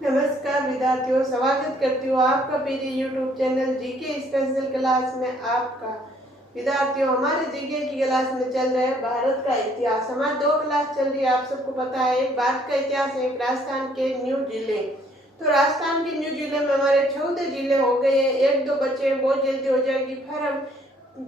नमस्कार विद्यार्थियों, स्वागत करती हूँ आपका मेरे YouTube channel GK special class में। आपका विद्यार्थियों, हमारे जीके की क्लास में चल रहा है भारत का इतिहास। हमारी दो क्लास चल रही है, आप सबको पता है। एक भारत का इतिहास, एक राजस्थान के न्यू जिले। तो राजस्थान के न्यू जिले में हमारे 14 जिले हो गए हैं, एक दो बच्चे बहुत जल्दी हो जाएगी।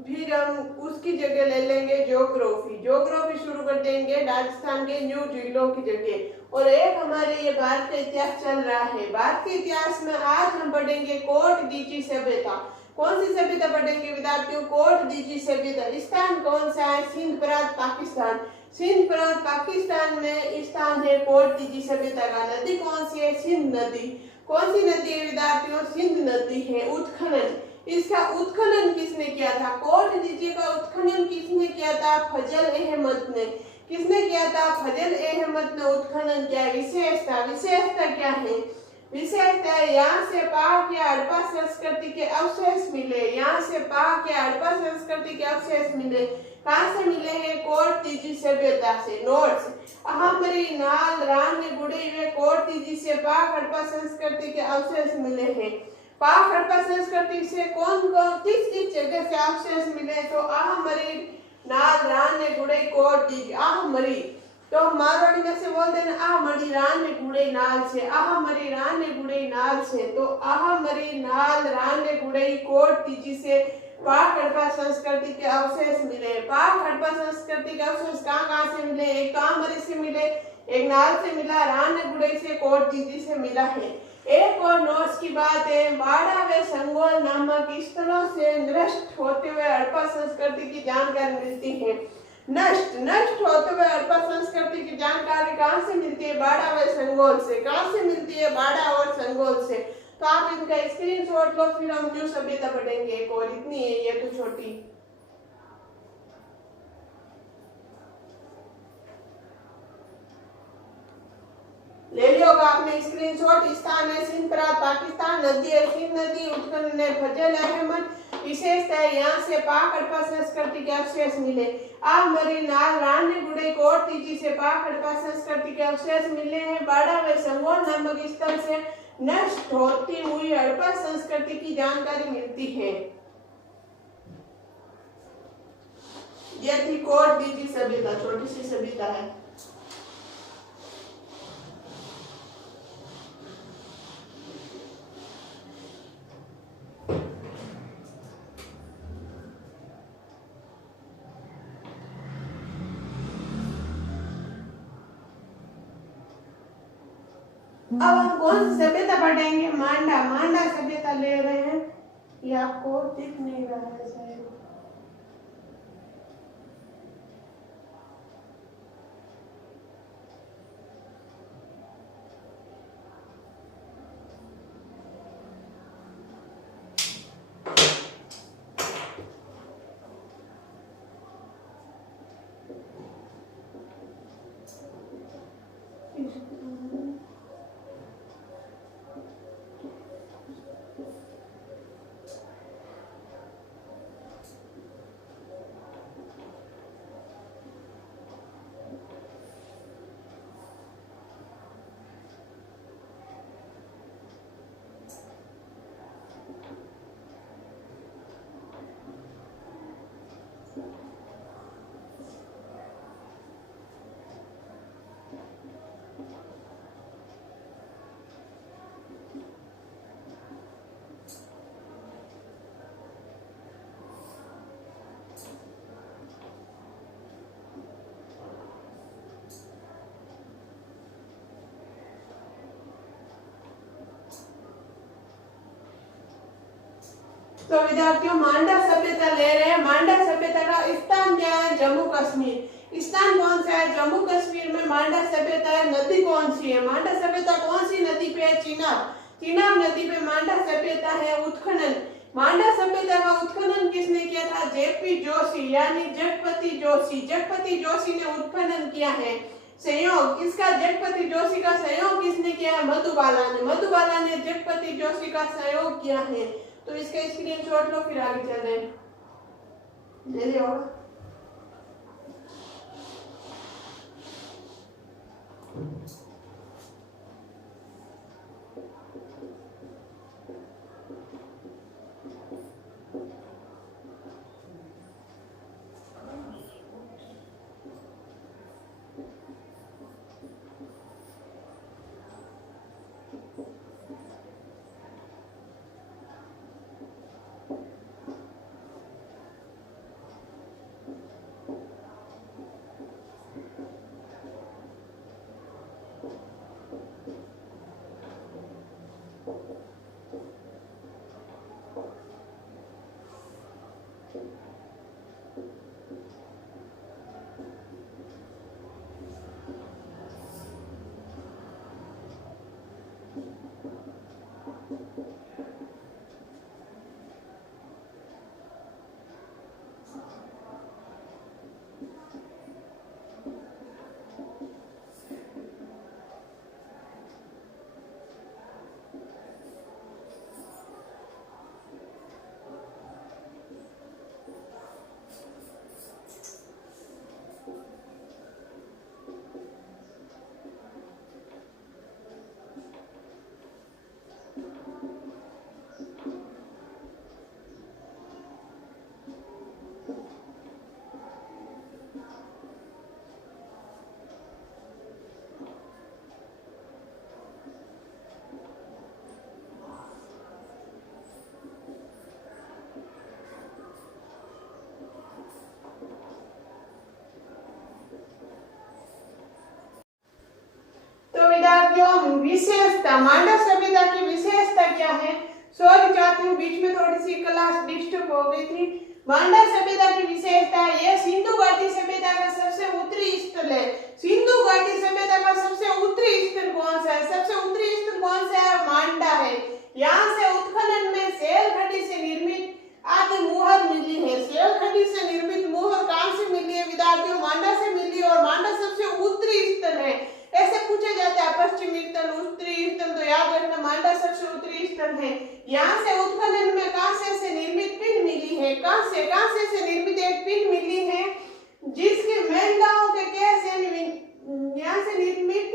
फिर हम उसकी जगह ले लेंगे ज्योग्राफी शुरू कर देंगे राजस्थान के न्यू जिलों की जगह। और एक हमारे ये भारत का इतिहास चल रहा है। भारत के इतिहास में आज हम पढ़ेंगे कोटडीजी सभ्यता। कौन सी सभ्यता पढ़ेंगे विद्यार्थियों? कोटडीजी सभ्यता। स्थान कौन सा है? सिंध प्रांत पाकिस्तान। सिंध प्रांत पाकिस्तान में स्थान है कोटडीजी सभ्यता का। नदी कौन सी है? सिंध नदी। कौन सी नदी है विद्यार्थियों? सिंध नदी है। उत्खनन, इसका उत्खनन किसने किया था? कोटडीजी का उत्खनन किसने किया था? फजल अहमद ने। किसने किया था? फजल अहमद ने उत्खनन किया। विशेषता क्या है? विशेषता है यहाँ से पाक या हड़प्पा संस्कृति के अवशेष मिले। यहाँ से पाक या हड़प्पा संस्कृति के अवशेष मिले। कहाँ से मिले हैं? कोटडीजी सभ्यता से। नोट्स: अहमरी, नाल, रान में बुड़े हुए कोटडीजी से पाक हड़प्पा संस्कृति के अवशेष मिले हैं। पाक हड़प्पा संस्कृति से कौन कौन किस किस जगह से अवशेष मिले? तो अहमरी, नाल, रान ने गुड़े कोटडीजी। अहमरी तो मारवाड़ी में से बोल देना अहमरी रान ने गुड़े नाल से। अहमरी रान ने गुड़े नाल से। तो अहमरी, नाल, रान ने गुड़े कोटडीजी से पाक हड़प्पा संस्कृति के अवशेष मिले। पाक हड़प्पा संस्कृति के अवशेष कहाँ से मिले? एक अहमरी से मिले, एक नाल से मिला, रान ने गुड़े से, कोटडीजी से मिला है। एक और नोट्स की बात है, बाड़ा व संगोल नामक स्थलों से नष्ट होते हुए हड़प्पा संस्कृति की जानकारी मिलती है। नष्ट होते हुए हड़प्पा संस्कृति की जानकारी कहाँ से मिलती है? बाड़ा व संगोल से। कहाँ से मिलती है? बाड़ा और संगोल से। तो आप इनका स्क्रीनशॉट लो, फिर हम न्यू सभ्यता पढ़ेंगे। एक और इतनी है, ये तो छोटी। ले लिया होगा आपने स्क्रीनशॉट। स्थान है सिंध प्रांत पाकिस्तान। नदी है सिंध नदी। उत्खनन है फजल अहमद। विशेषता है यहाँ से पाक हड़प्पा संस्कृति के अवशेष मिले। अहमरी, नाल, रान ने गुड़े कोटडीजी से पाक हड़प्पा संस्कृति के अवशेष मिले हैं। बाड़ा व संगोल नामक स्थल से नष्ट होती हुई हड़प्पा संस्कृति की जानकारी मिलती है। यह थी कोटडीजी सभ्यता, छोटी सी सभ्यता है। अब हम कौन सी सभ्यता पढ़ेंगे? मांडा सभ्यता ले रहे हैं। ये आपको दिख नहीं रहा है शायद। तो विद्यार्थियों, मांडा सभ्यता ले रहे हैं। मांडा सभ्यता का स्थान क्या है? जम्मू कश्मीर। स्थान कौन सा है? जम्मू कश्मीर में मांडा सभ्यता है। नदी कौन सी है? मांडा सभ्यता कौन सी नदी पे है? चिनाब नदी पे मांडा सभ्यता है। उत्खनन, मांडा सभ्यता का उत्खनन किसने किया था? जेपी जोशी यानी जगपति जोशी। जगपति जोशी ने उत्खनन किया है। सहयोग, इसका जगपति जोशी का सहयोग किसने किया है? मधुबाला ने। मधुबाला ने जगपति जोशी का सहयोग किया है। तो इसका स्क्रीनशॉट लो, फिर आगे चल रहे हैं। ले लिया होगा। विद्यार्थियों, विशेषता, मांडा सभ्यता की विशेषता क्या है? सॉरी चाहती हूँ, बीच में थोड़ी सी क्लास डिस्टर्ब हो गई थी। मांडा सभ्यता की विशेषता है, यह सिंधु घाटी सभ्यता का सबसे उत्तरी स्थल है। सिंधु घाटी सभ्यता का सबसे उत्तरी स्थल कौन सा है? सबसे उत्तरी स्थल कौन सा है? मांडा है। यहाँ से उत्खनन में सेल खड्डी से निर्मित आदि मुहर मिली है। सेल खड्डी से निर्मित मुहर कहाँ से मिली है विद्यार्थियों? मांडा से मिली है, और मांडा सबसे उत्तरी स्थल है। ऐसे पूछा जाता है पश्चिमी स्थल, उत्तरी स्थल, तो याद रखना मांडा सबसे उत्तरी स्थल है। यहाँ से उत्खनन में कांसे से निर्मित पिंड मिली है। कांसे से निर्मित एक पिंड मिली है जिसके महिलाओं के यहाँ से निर्मित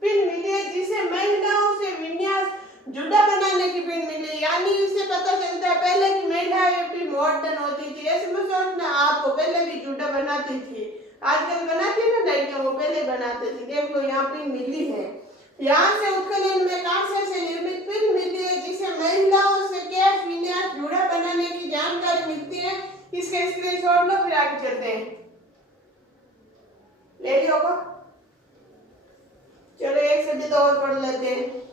पिंड मिली है जिसे महिलाओं से विन्यास जुड़ा बनाने की पिंड मिली। यानी इससे पता चलता है पहले की महिलाएं भी मॉडर्न होती थी। ऐसे मत सोचना आपको पहले भी जुड़ा बनाती थी, आजकल बनाती है ना लड़कियां, वो पहले बनाते थे। देख लो यहाँ पिन मिली है। यहाँ से उत्खनन में कांसे से निर्मित पिन मिली है जिसे महिलाओं से कैश विन्यास जुड़ा बनाने की जानकारी मिलती है। इसके स्क्रीनशॉट लो, फिर आगे चलते हैं। ले लिया होगा? चलो एक सब्जेक्ट और पढ़ लेते हैं।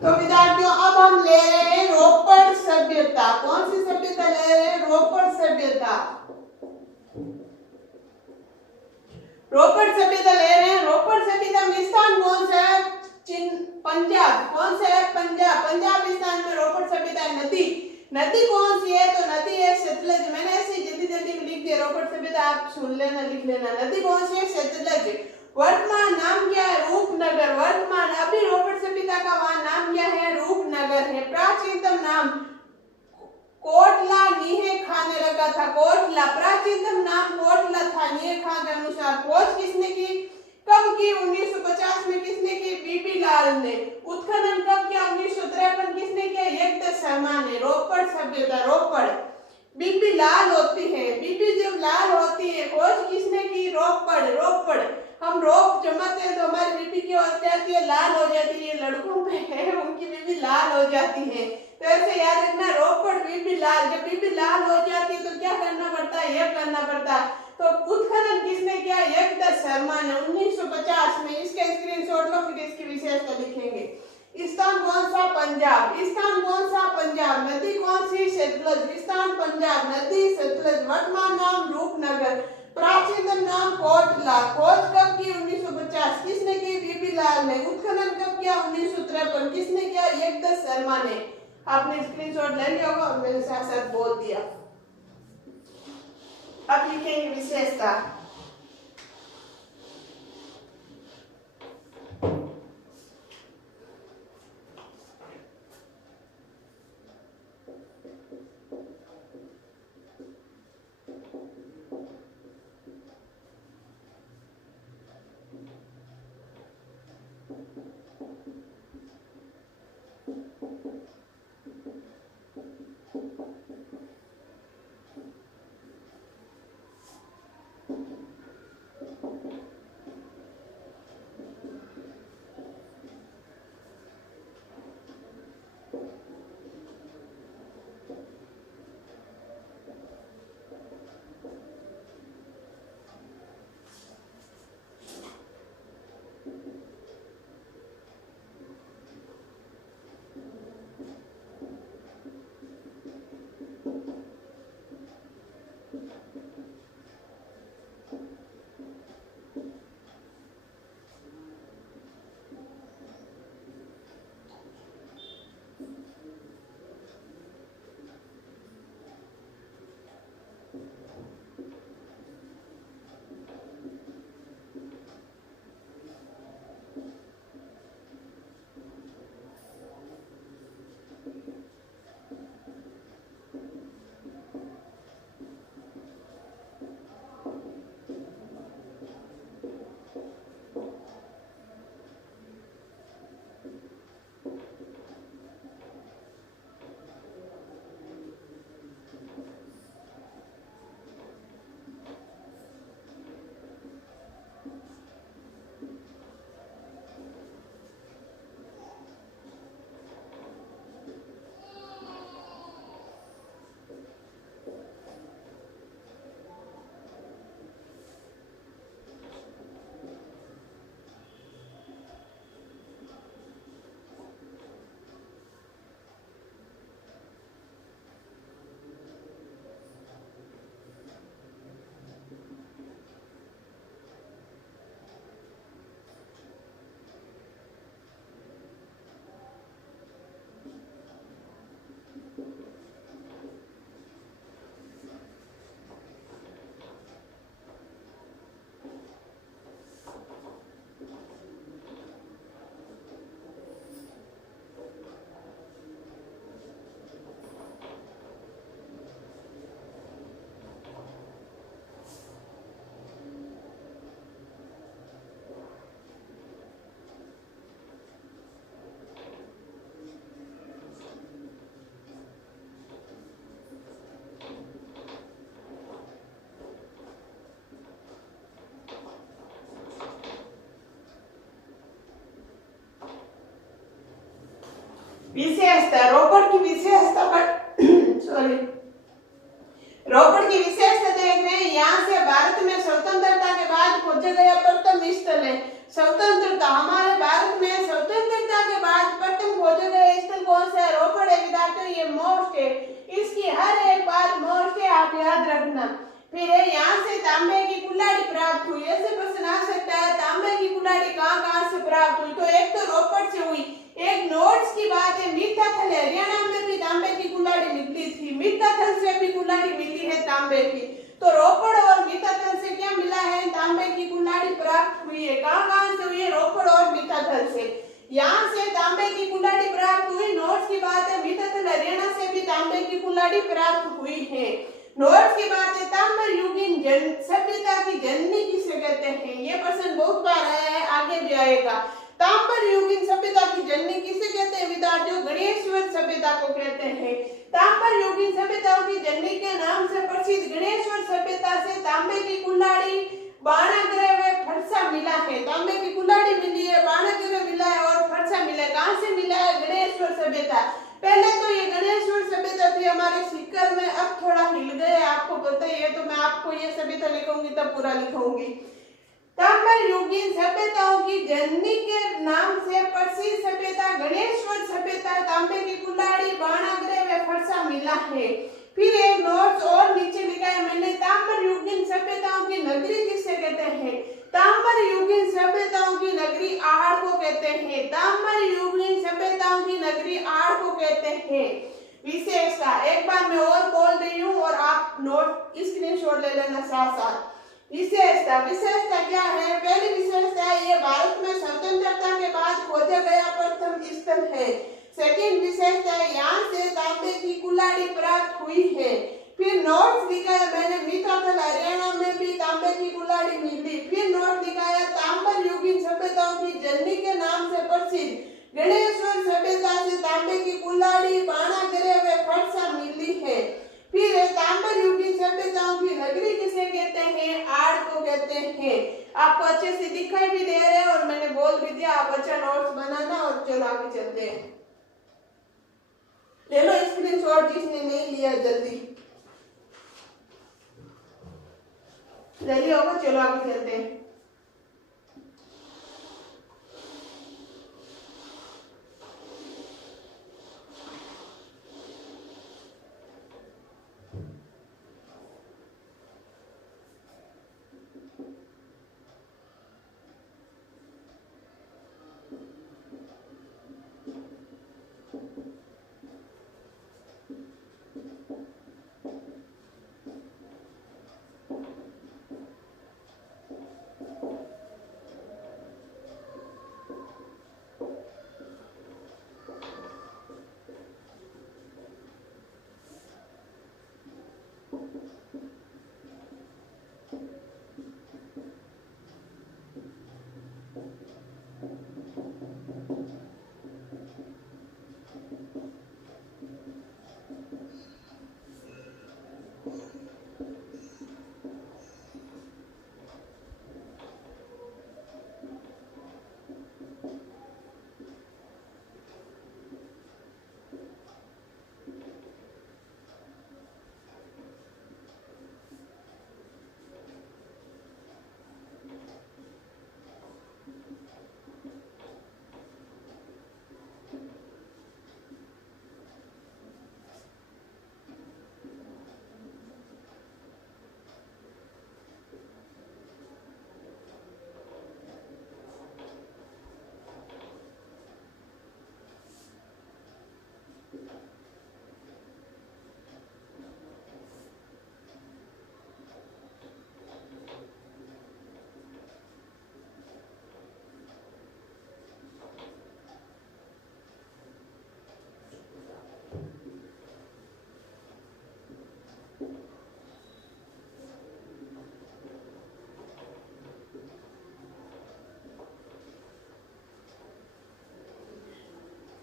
तो विद्यार्थियों अब हम ले रहे हैं रोपड़ सभ्यता। कौन सी सभ्यता ले रहे हैं? रोपड़ सभ्यता। रोपड़ सभ्यता ले रहे हैं। रोपड़ सभ्यता में स्थान कौन सा है? पंजाब। कौन सा है? पंजाब। पंजाब स्थान में रोपड़ सभ्यता है। नदी कौन सी है? तो नदी है सतलज। मैंने ऐसे जल्दी जल्दी में लिख दिया रोपड़ सभ्यता, आप सुन लेना, लिख लेना। नदी कौन सी है? सतलज। वर्तमान नाम क्या है? रूपनगर। वर्तमान अभी रोपड़ सभ्यता का वहां नाम क्या है? रूपनगर है। प्राचीनतम नाम कोटला नीहे खां ने रखा था। कोटला प्राचीनतम नाम कोटला था नीहे खां के अनुसार। खोज खोज किसने की, कब की, 1950 में किसने की, बीबी लाल ने। उत्खनन कब किया, 1953, किसने किया, एकदत्त शर्मा ने। रोपड़ सभ्यता, रोपड़ बीबी लाल होती है, बीबी जब लाल होती है, खोज किसने की, रोपड़। रोपड़ हम रोप जमाते हैं तो हमारी बीबी की हो जाती है, लाल हो जाती है, लड़कों पे है उनकी बीबी लाल हो जाती है। तो ऐसे याद रखना, रोपड़ बीबी लाल, जब बीबी लाल हो जाती है तो क्या करना पड़ता है, ये करना पड़ता है। तो उत्खनन किसने किया, एकदत्त शर्मा ने 1950 में। इसका स्क्रीनशॉट लो, फिर इसकी विशेषता लिखेंगे। स्थान कौन सा, पंजाब। स्थान कौन सा, पंजाब। नदी कौन सी, सतलज। स्थान पंजाब, नदी सतलज। वर्तमान नाम रूपनगर, प्राचीनतम नाम कोटला। खोज कब की, 1950, किसने की, बीबी लाल ने। उत्खनन कब किया, 1953, किसने किया, एकदत्त शर्मा ने। आपने स्क्रीनशॉट ले लिया होगा और मेरे साथ साथ बोल दिया। अब लिखेंगे विशेषता। विशेषता, रोपड़ की विशेषता पर सॉरी रोपड़ की विशेषता देख रहे हैं। यहाँ से भारत में स्वतंत्रता के बाद खोजा गया प्रथम स्थल है। स्वतंत्रता, हमारे भारत में स्वतंत्रता के बाद प्रथम खोजा गया स्थल कौन सा है, रोपड़ है विद्यार्थियों। ये मोस्ट है, इसकी हर एक बात मोस्ट है, आप याद रखना। फिर यहाँ से तांबे की कुल्हाड़ी प्राप्त हुई। ऐसे प्रश्न आ सकता है, तांबे की कुल्हाड़ी कहाँ से प्राप्त हुई, तो एक तो रोपड़ से हुई। एक नोट्स की बात है, मीठाथल हरियाणा में भी तांबे की कुल्हाड़ी निकली थी। मीठाथल से भी कुल्हाड़ी मिली है तांबे की। तो रोपड़ और मीठाथल से क्या मिला है, तांबे की कुल्हाड़ी प्राप्त हुई है। कहाँ से हुई है, रोपड़ और मीठाथल से। यहाँ से तांबे की कुल्हाड़ी प्राप्त हुई। नोट्स की बात है, मीठाथल हरियाणा से भी तांबे की कुल्हाड़ी प्राप्त हुई है। नोट्स की बात है, ताम्र युगीन सभ्यता की जननी किसे कहते हैं? ये प्रश्न बहुत बार आया है, आगे भी आएगा। ताम्र युगीन सभ्यता की जननी किसे कहते हैं विद्यार्थियों? गणेश्वर सभ्यता को कहते हैं। ताम्र युगीन सभ्यताओं की जननी के नाम से प्रसिद्ध गणेश्वर सभ्यता से तांबे की कुल्हाड़ी, बाणागृह व फरसा मिला है। तांबे की कुल्हाड़ी मिली है, बाणागृह मिला है और फरसा मिला है। कहां से मिला है? गणेश्वर सभ्यता। पहले तो ये गणेश्वर सभ्यता थी हमारे सीकर में, अब थोड़ा हिल गए, आपको पता ही है, तो मैं आपको ये सभ्यता लिखूंगी तब पूरा लिखूंगी। ताम्र युगीन सभ्यताओं की जननी के नाम से प्रसिद्ध सभ्यता गणेश्वर सभ्यता, तांबे की कुल्हाड़ी, बाणागृह व फरसा मिला है। फिर एक नोट्स और नीचे लिखा है मैंने, ताम्र युगीन सभ्यताओं की नगरी किसे कहते हैं? ताम्र युगीन सभ्यताओं की नगरी आड़ को कहते हैं। ताम्र युगीन सभ्यताओं की नगरी आड़ को कहते हैं। विशेषता एक बार मैं और बोल रही हूँ और आप नोट स्क्रीनशॉट ले लेना साथ साथ। विशेषता क्या है? पहली विशेषता है ये भारत में स्वतंत्रता के बाद खोजा गया प्रथम स्थल है। सेकंड विशेषता है यहाँ से तांबे की कुल्हाड़ी प्राप्त हुई है। फिर नोट्स लिखा है मैंने, मीठाथल हरियाणा में भी तांबे की कुल्हाड़ी मिली। फिर नोट लिखा है ताम्र युगीन सभ्यताओं की जननी के नाम से प्रसिद्ध गणेश्वर सभ्यता से तांबे की कुल्हाड़ी, बाणागृह व फरसा मिली है। फिर ताम्र युगीन सभ्यताओं की नगरी किसे कहते हैं? आड़ को कहते हैं। आपको अच्छे से दिखाई भी दे रहे हैं और मैंने बोल भी दिया, आप अच्छा नोट्स बनाना और चलो आगे चलते हैं। ले लो स्क्रीनशॉट जिसने नहीं लिया, जल्दी ले लिया होगा, चलो आगे चलते हैं।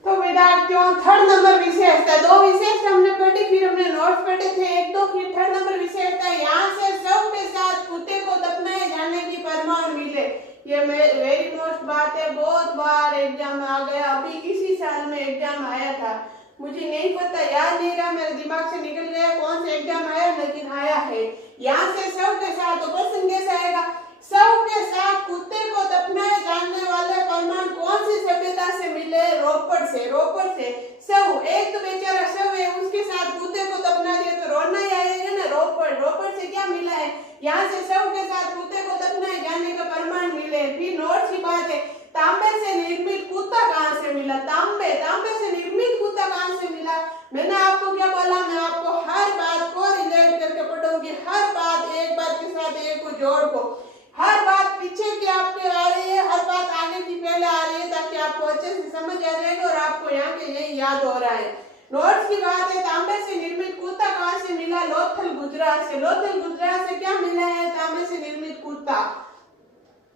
विद्यार्थियों थर्ड नंबर विशेषता, दो विशेषता हमने पढ़ी, फिर हमने नोट्स पढ़े थे एक तो, फिर थर्ड नंबर विशेषता यहाँ से सब के साथ कुत्ते को दफनाए जाने की प्रमाण मिले। ये वेरी मोस्ट बात है, बहुत बार एग्जाम में आ गया, अभी किसी साल में एग्जाम आया था, मुझे नहीं पता, याद नहीं रहा, मेरे दिमाग से निकल गया कौन सा एग्जाम आया, लेकिन आया है। यहाँ से सब के साथ, तो प्रश्न कैसे आएगा? सब के साथ कुत्ते को दफनाए जाने वाले प्रमाण कौन सी सभ्यता से मिले? रोपड़ से। रोपड़ से सब, एक तो बेचारा सब है, उसके साथ कुत्ते को दफना दिया तो रोना ही आएगा ना। रोपड़, रोपड़ से क्या मिला है? यहाँ से सब के साथ कुत्ते को दफनाए जाने का प्रमाण मिले। फिर नोट की बात है, तांबे से निर्मित कुत्ता कहाँ से मिला? तांबे, तांबे से निर्मित कुत्ता कहाँ से मिला? मैंने आपको क्या बोला, मैं आपको हर बात को रिलेट करके पढ़ूंगी, हर बात एक बात के साथ एक को जोड़ को, हर बात पीछे की आपके आ रही है, हर बात आगे की पहले आ रही है, ताकि आपको अच्छे से समझ आ जाएगा और आपको यहाँ के यही याद हो रहा है। नोट्स की बात है, तांबे से निर्मित कुत्ता कहाँ से मिला? लोथल गुजरात से। लोथल गुजरात से क्या मिला है? तांबे से निर्मित कुत्ता।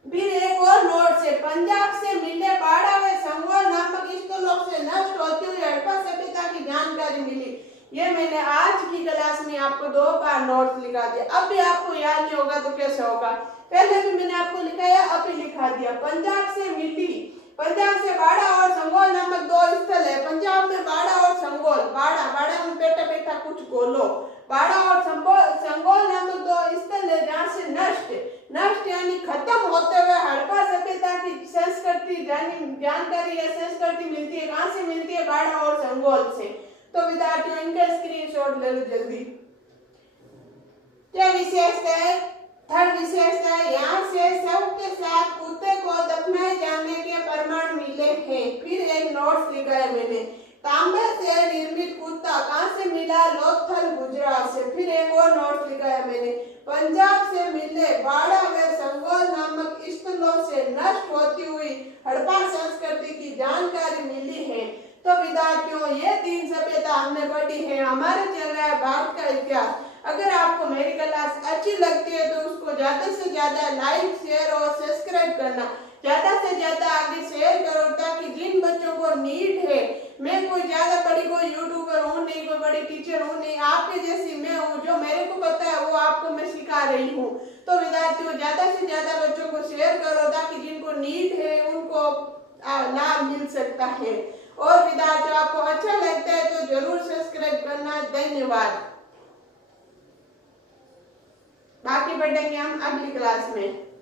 फिर एक और नोट से पंजाब से मिले बाड़ा व संगोल नामक स्थलों से नष्ट होती हुई हड़प्पा सभ्यता की जानकारी मिली। ये मैंने आज की क्लास में आपको 2 बार नोट लिखा दिया। अब भी आपको याद नहीं होगा तो कैसे होगा, पहले भी मैंने आपको लिखाया, अब भी लिखा दिया। पंजाब से मिली, पंजाब से बाड़ा और संगोल नामक 2 स्थल है। पंजाब में बाड़ा और संगोल, बाड़ा बाड़ा में बेटा बेटा कुछ बोलो, बाड़ा और संगोल नामक 2 स्थल है जहाँ से नष्ट यानी खत्म होते हुए हड़प्पा सभ्यता की संस्कृति जानकारी या संस्कृति मिलती है। कहाँ से मिलती है? बाड़ा और संगोल से। तो विद्यार्थियों इनका स्क्रीनशॉट ले लो जल्दी। क्या विशेषता है? थर्ड विशेषता है, यहाँ से शव के साथ कुत्ते को दफनाए जाने के प्रमाण मिले हैं। फिर एक नोट लिखा है मैंने, तांबे से निर्मित कुत्ता कहाँ से मिला? लोथल गुजरात से। फिर एक और नोट लिखा है मैंने, पंजाब से मिले बाड़ा व संगोल नामक स्थलों से नष्ट होती हुई हड़प्पा संस्कृति की जानकारी मिली है। तो विद्यार्थियों ये 3 सभ्यता हमने पढ़ी है। हमारे चल रहा है भारत का इतिहास। अगर आपको मेरी क्लास अच्छी लगती है तो उसको ज्यादा से ज्यादा लाइक, शेयर और सब्सक्राइब करना, ज्यादा से ज्यादा आगे शेयर करो ताकि जिन बच्चों को नीड है, मैं कोई ज्यादा बड़ी कोई यूट्यूबर हूँ नहीं, कोई बड़ी टीचर हूँ नहीं, आपके जैसी मैं हूँ, जो मेरे को पता है वो आपको मैं सिखा रही हूँ। तो विद्यार्थियों ज्यादा से ज्यादा बच्चों को शेयर करो ताकि जिनको नीड है उनको लाभ मिल सकता है। और विद्यार्थियों आपको अच्छा लगता है तो जरूर सब्सक्राइब करना। धन्यवाद। बाकी पढ़ेंगे हम अगली क्लास में।